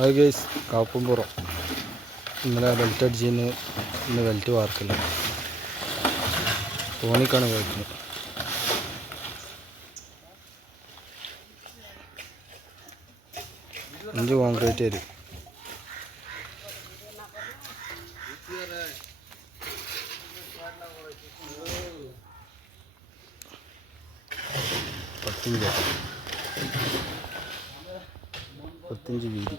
Hi guys കാപ്പുംപുറം ഇന്നലെ belt അടിച്ചിന്ന്. ഇന്ന് belt വാർക്കില്ല തോണിക്കാണ് കഴിക്കുന്നത് അഞ്ച് കോൺക്രീറ്റ് വരും പത്തിഞ്ച്. പത്തിഞ്ച് വീതി.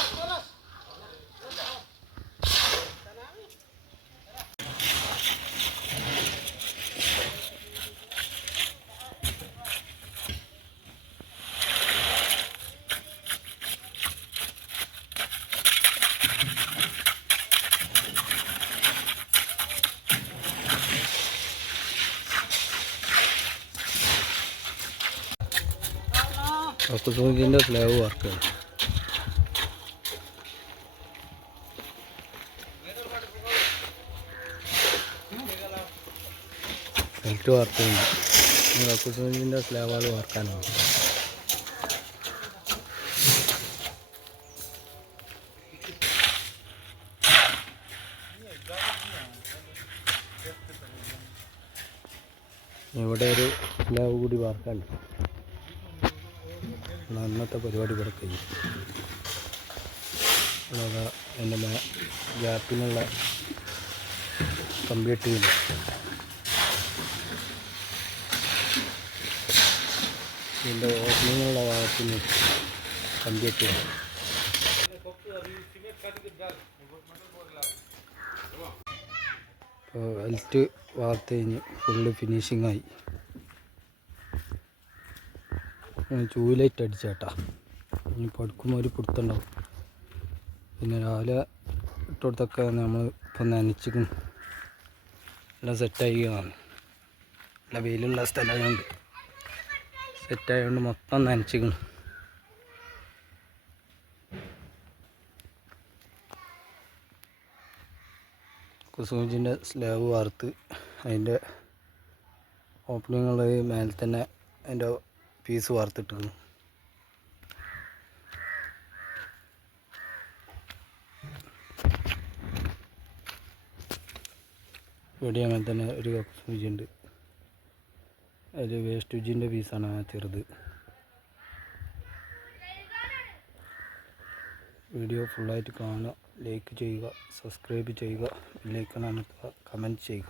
കുസുമിന്റെ സ്ലാബ് വർക്കാണ് ബെൽറ്റ് വാർക്കുന്നുണ്ട് കുസുമിന്റെ സ്ലാബുകൾ വർക്കാനാണ് ഇവിടെ ഒരു സ്ലാബ് കൂടി വാർക്കാനുണ്ട് എന്നാ അന്നത്തെ പരിപാടി ഇവിടെ കഴിയും അതാ എന്റെ ഗ്യാപ്പിനുള്ള കമ്പ്ലീറ്റ് ചെയ്യില്ല ഇതിന്റെ ഓപ്പണിങ്ങുള്ള ഭാഗത്തിന് കമ്പ്ലീറ്റ് ചെയ്യും ഇപ്പോൾ വെൽറ്റ് വാർത്ത കഴിഞ്ഞ് ഫുള്ള് ഫിനിഷിംഗ് ആയി. ചൂലൈറ്റ് അടിച്ചേട്ടാ. ഇനി പടുക്കുമ്പോൾ ഒരു പിടുത്തുണ്ടാവും. പിന്നെ രാവിലെ ഇട്ടടുത്തൊക്കെ നമ്മൾ ഇപ്പം നനച്ചിക്കും എല്ലാം സെറ്റായിക്കാണ് നല്ല വെയിലുള്ള സ്ഥലമായതുകൊണ്ട് സെറ്റായതുകൊണ്ട് മൊത്തം നനച്ചിക്കണം കുസൂജിന്റെ സ്ലാബ് വാർത്ത് അതിന്റെ ഓപ്പണിങ്ങുള്ളത് മേലെ തന്നെ അതിന്റെ പീസ് വാർത്തിട്ടിരുന്നു ഇവിടെ അങ്ങനെ തന്നെ ഒരു കപ്പ് സൂചിയുണ്ട് അതിൽ വേസ്റ്റ് ഉജിന്റെ പീസാണ് ആ ചെറുത്. വീഡിയോ ഫുള്ളായിട്ട് കാണുക ലൈക്ക് ചെയ്യുക സബ്സ്ക്രൈബ് ചെയ്യുക ലൈക്ക് അമർത്തുക കമന്റ് ചെയ്യുക.